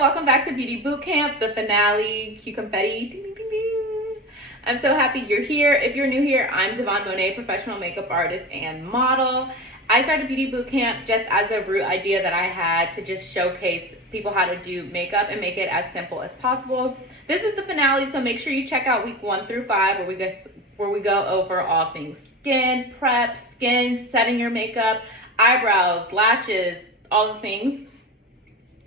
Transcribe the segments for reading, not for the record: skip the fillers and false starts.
welcome back to Beauty Bootcamp, the finale, cue confetti, ding, ding, ding, ding. I'm so happy you're here. If you're new here, I'm DaVaughn Moná, professional makeup artist and model. I started Beauty Bootcamp just as a root idea that I had to just showcase people how to do makeup and make it as simple as possible. This is the finale, so make sure you check out week 1 through 5 where we go over all things skin, prep, skin, setting your makeup, eyebrows, lashes, all the things.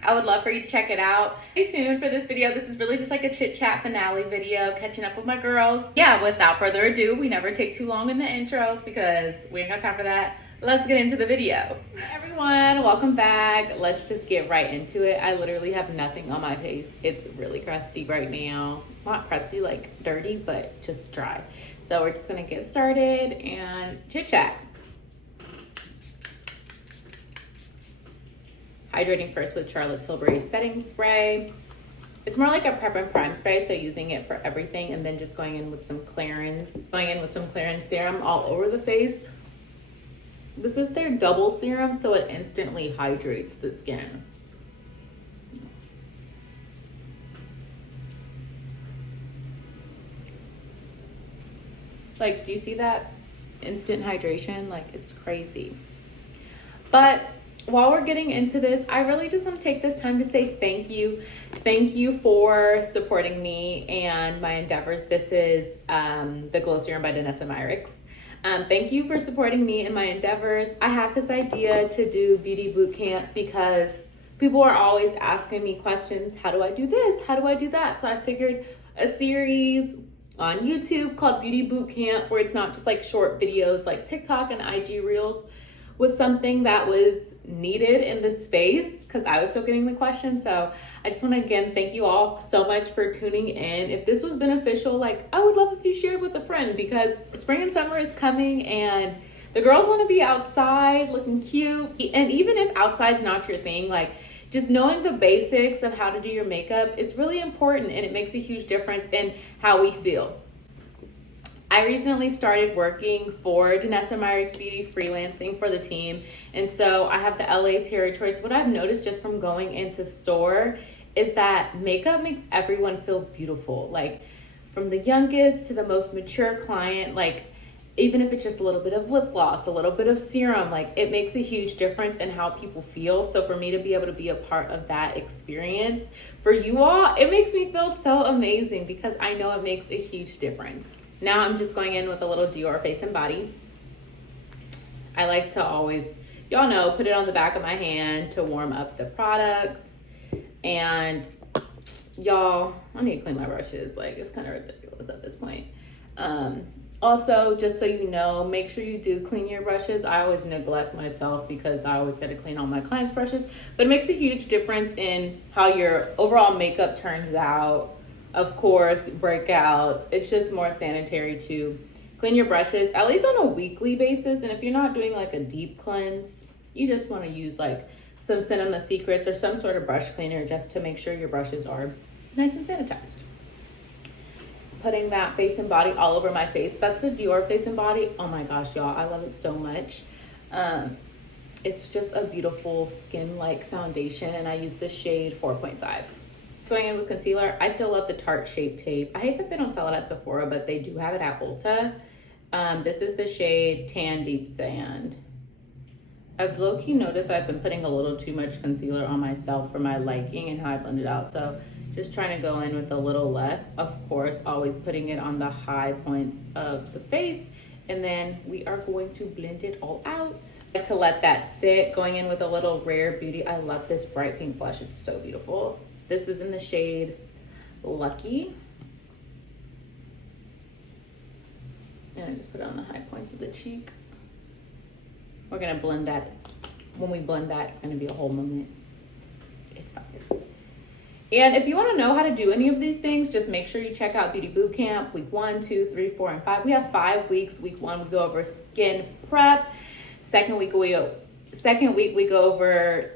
I would love for you to check it out. Stay tuned for this video. This is really just like a chit chat finale video, catching up with my girls. Yeah, without further ado, we never take too long in the intros because we ain't got time for that. Let's get into the video. Hi everyone, welcome back. Let's just get right into it. I literally have nothing on my face. It's really crusty right now. Not crusty, like dirty, but just dry. So we're just gonna get started and chit chat. Hydrating first with Charlotte Tilbury setting spray. It's more like a prep and prime spray, so using it for everything and then just going in with some Clarins. Going in with some Clarins serum all over the face. This is their double serum, so it instantly hydrates the skin. Like, do you see that instant hydration? Like, it's crazy. But while we're getting into this, I really just want to take this time to say thank you. Thank you for supporting me and my endeavors. This is the Glow Serum by Danessa Myricks. Thank you for supporting me and my endeavors. I had this idea to do Beauty Bootcamp because people are always asking me questions. How do I do this? How do I do that? So I figured a series on YouTube called Beauty Bootcamp, where it's not just like short videos like TikTok and IG Reels, was something that was needed in this space because I was still getting the question. So I just want to again thank you all so much for tuning in. If this was beneficial, like, I would love if you shared with a friend, because spring and summer is coming and the girls want to be outside looking cute. And even if outside's not your thing, like, just knowing the basics of how to do your makeup, it's really important and it makes a huge difference in how we feel. I recently started working for Danessa Myricks Beauty, freelancing for the team. And so I have the LA territory. So what I've noticed just from going into store is that makeup makes everyone feel beautiful. Like, from the youngest to the most mature client, like, even if it's just a little bit of lip gloss, a little bit of serum, like, it makes a huge difference in how people feel. So for me to be able to be a part of that experience for you all, it makes me feel so amazing because I know it makes a huge difference. Now I'm just going in with a little Dior Face and Body. I like to always, y'all know, put it on the back of my hand to warm up the product. And y'all, I need to clean my brushes. Like, it's kind of ridiculous at this point. Also, just so you know, make sure you do clean your brushes. I always neglect myself because I always got to clean all my clients' brushes. But it makes a huge difference in how your overall makeup turns out. Of course, breakouts. It's just more sanitary to clean your brushes, at least on a weekly basis. And if you're not doing like a deep cleanse, you just want to use like some Cinema Secrets or some sort of brush cleaner just to make sure your brushes are nice and sanitized. Putting that face and body all over my face. That's the Dior Face and Body. Oh my gosh, y'all, I love it so much. It's just a beautiful skin-like foundation, and I use the shade 4.5. Going in with concealer, I still love the Tarte Shape Tape. I hate that they don't sell it at Sephora, but they do have it at Ulta. This is the shade Tan Deep Sand. I've low-key noticed I've been putting a little too much concealer on myself for my liking and how I blend it out. So just trying to go in with a little less. Of course, always putting it on the high points of the face. And then we are going to blend it all out. To let that sit, going in with a little Rare Beauty. I love this bright pink blush. It's so beautiful. This is in the shade Lucky. And I just put it on the high points of the cheek. We're gonna blend that. When we blend that, it's gonna be a whole moment. It's fine. And if you wanna know how to do any of these things, just make sure you check out Beauty Bootcamp week 1, 2, 3, 4, and 5. We have 5 weeks. Week 1, we go over skin prep. Second week we go over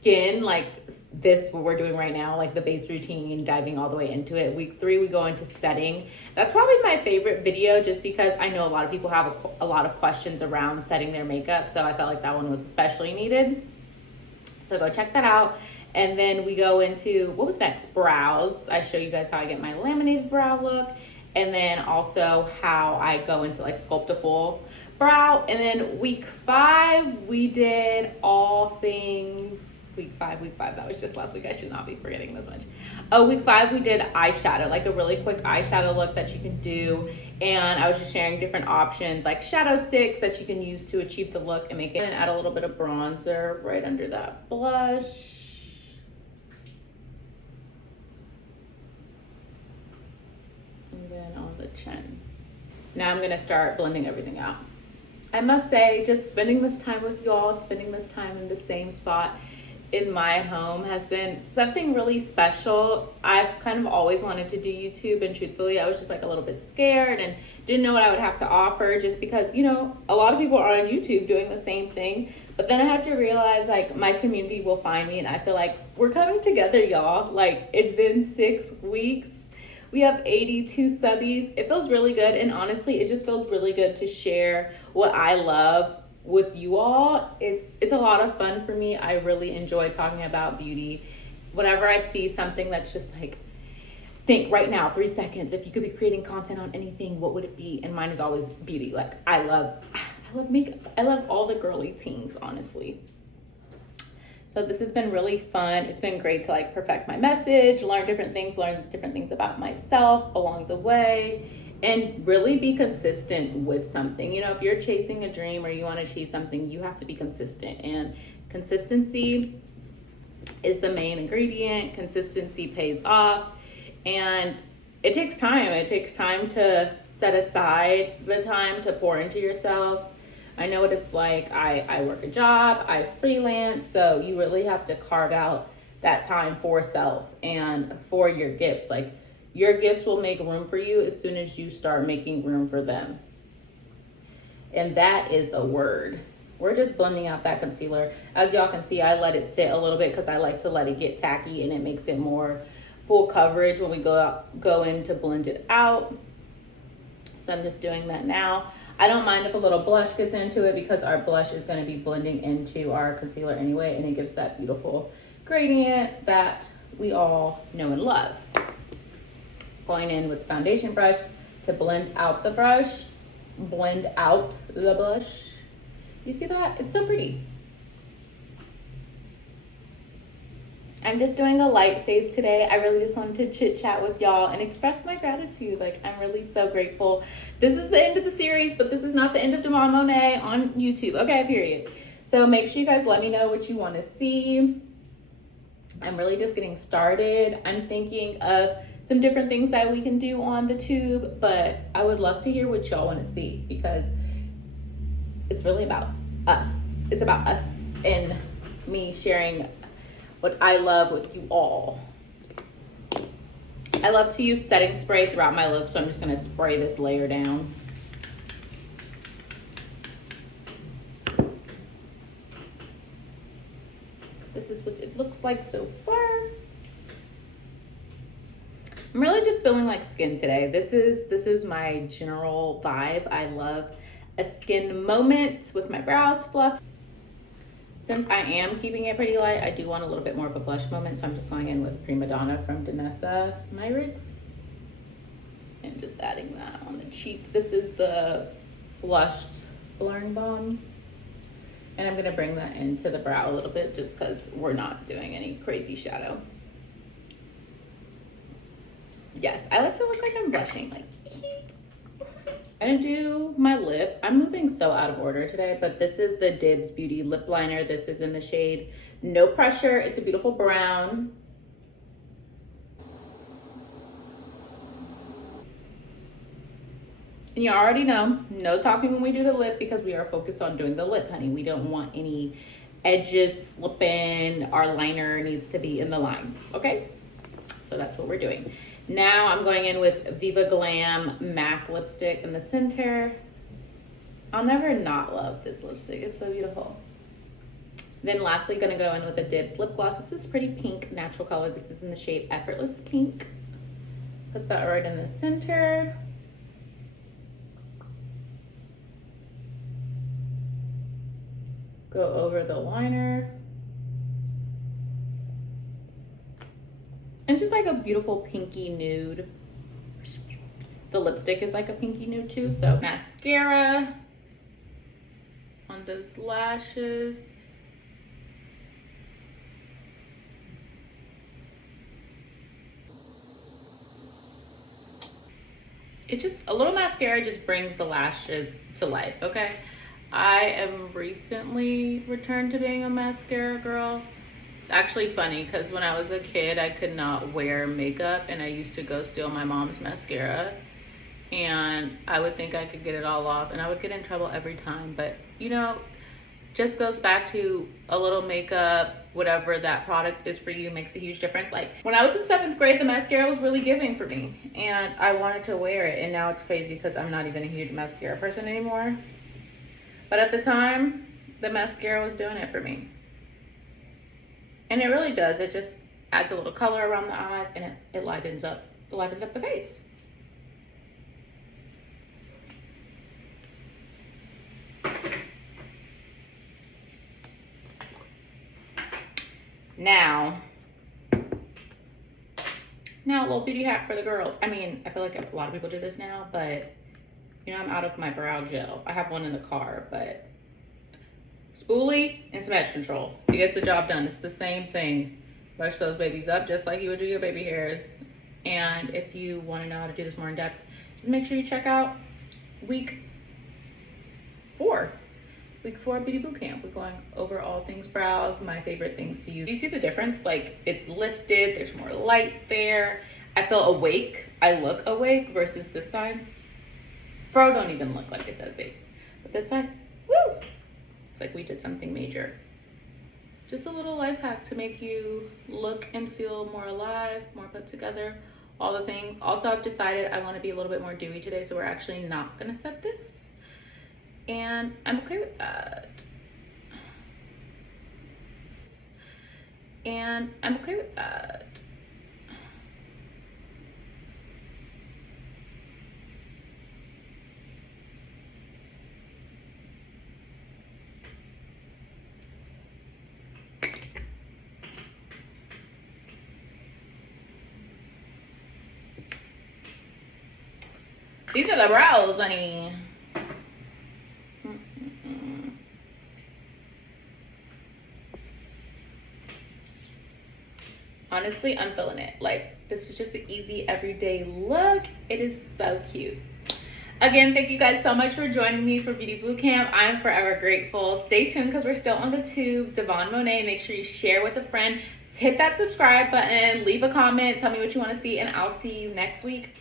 skin, like this, what we're doing right now, like the base routine, diving all the way into it. Week 3, we go into setting. That's probably my favorite video just because I know a lot of people have a lot of questions around setting their makeup. So I felt like that one was especially needed. So go check that out. And then we go into, what was next? Brows. I show you guys how I get my laminated brow look. And then also how I go into like sculpt a full brow. And then week 5, we did all things. Week five, that was just last week. I should not be forgetting this much. Oh, week 5, we did eyeshadow, like a really quick eyeshadow look that you can do. And I was just sharing different options, like shadow sticks that you can use to achieve the look and make it. And add a little bit of bronzer right under that blush. And then on the chin. Now I'm gonna start blending everything out. I must say, just spending this time with y'all, spending this time in the same spot in my home has been something really special. I've kind of always wanted to do YouTube, and truthfully, I was just like a little bit scared and didn't know what I would have to offer, just because, you know, a lot of people are on YouTube doing the same thing. But then I had to realize, like, my community will find me, and I feel like we're coming together, y'all. Like, it's been 6 weeks. We have 82 subbies. It feels really good, and honestly, it just feels really good to share what I love with you all. It's a lot of fun for me. I really enjoy talking about beauty. Whenever I see something that's just like, think right now, 3 seconds, if you could be creating content on anything, what would it be? And mine is always beauty. Like, I love makeup. I love all the girly things, honestly. So this has been really fun. It's been great to like perfect my message, learn different things about myself along the way, and really be consistent with something. You know, if you're chasing a dream or you want to achieve something, you have to be consistent. And consistency is the main ingredient. Consistency pays off. And it takes time. It takes time to set aside the time to pour into yourself. I know what it's like. I work a job, I freelance, so you really have to carve out that time for self and for your gifts. Like, your gifts will make room for you as soon as you start making room for them. And that is a word. We're just blending out that concealer. As y'all can see, I let it sit a little bit because I like to let it get tacky, and it makes it more full coverage when we go in to blend it out. So I'm just doing that now. I don't mind if a little blush gets into it because our blush is going to be blending into our concealer anyway, and it gives that beautiful gradient that we all know and love. Going in with the foundation brush to blend out the blush. You see that? It's so pretty. I'm just doing a light face today. I really just wanted to chit chat with y'all and express my gratitude. Like, I'm really so grateful. This is the end of the series, but this is not the end of DaVaughn Moná on YouTube. Okay, period. So make sure you guys let me know what you want to see. I'm really just getting started. I'm thinking of some different things that we can do on the tube, but I would love to hear what y'all want to see, because it's really about us. It's about us and me sharing what I love with you all. I love to use setting spray throughout my look, so I'm just gonna spray this layer down. This is what it looks like so far. I'm really just feeling like skin today. This is my general vibe. I love a skin moment with my brows fluffed. Since I am keeping it pretty light, I do want a little bit more of a blush moment, so I'm just going in with Prima Donna from Danessa Myricks and just adding that on the cheek. This is the flushed blurring balm, and I'm gonna bring that into the brow a little bit just because we're not doing any crazy shadow. Yes, I like to look like I'm blushing, like. I'm gonna do my lip. I'm moving so out of order today, but this is the Dibs Beauty Lip Liner. This is in the shade No Pressure. It's a beautiful brown. And you already know, no talking when we do the lip, because we are focused on doing the lip, honey. We don't want any edges slipping. Our liner needs to be in the line, okay? So that's what we're doing. Now I'm going in with Viva Glam MAC lipstick in the center. I'll never not love this lipstick. It's so beautiful. Then lastly, gonna go in with a Dibs lip gloss. This is pretty pink, natural color. This is in the shade Effortless Pink. Put that right in the center. Go over the liner. And just like a beautiful pinky nude. The lipstick is like a pinky nude too. So mascara on those lashes. It just, a little mascara just brings the lashes to life, okay? I am recently returned to being a mascara girl. It's actually funny because when I was a kid, I could not wear makeup and I used to go steal my mom's mascara. And I would think I could get it all off and I would get in trouble every time. But you know, just goes back to a little makeup, whatever that product is for you makes a huge difference. Like when I was in 7th grade, the mascara was really giving for me and I wanted to wear it. And now it's crazy because I'm not even a huge mascara person anymore. But at the time, the mascara was doing it for me. And it really does. It just adds a little color around the eyes and it livens up the face. Now a little beauty hack for the girls. I mean, I feel like a lot of people do this now, but you know, I'm out of my brow gel. I have one in the car, but spoolie and some edge control. It gets the job done. It's the same thing. Brush those babies up just like you would do your baby hairs. And if you want to know how to do this more in depth, just make sure you check out week 4 Beauty Bootcamp. We're going over all things brows, my favorite things to use. Do you see the difference? Like, it's lifted, there's more light there. I feel awake. I look awake versus this side. Fro don't even look like it says big. But this side, woo! It's like we did something major. Just a little life hack to make you look and feel more alive, more put together, all the things. Also, I've decided I want to be a little bit more dewy today, so we're actually not gonna set this. And I'm okay with that. And I'm okay with that. These are the brows, honey. Honestly, I'm feeling it. Like, this is just an easy everyday look. It is so cute. Again, thank you guys so much for joining me for Beauty Bootcamp. I'm forever grateful. Stay tuned because we're still on the tube. DaVaughn Moná. Make sure you share with a friend. Hit that subscribe button. Leave a comment. Tell me what you want to see. And I'll see you next week.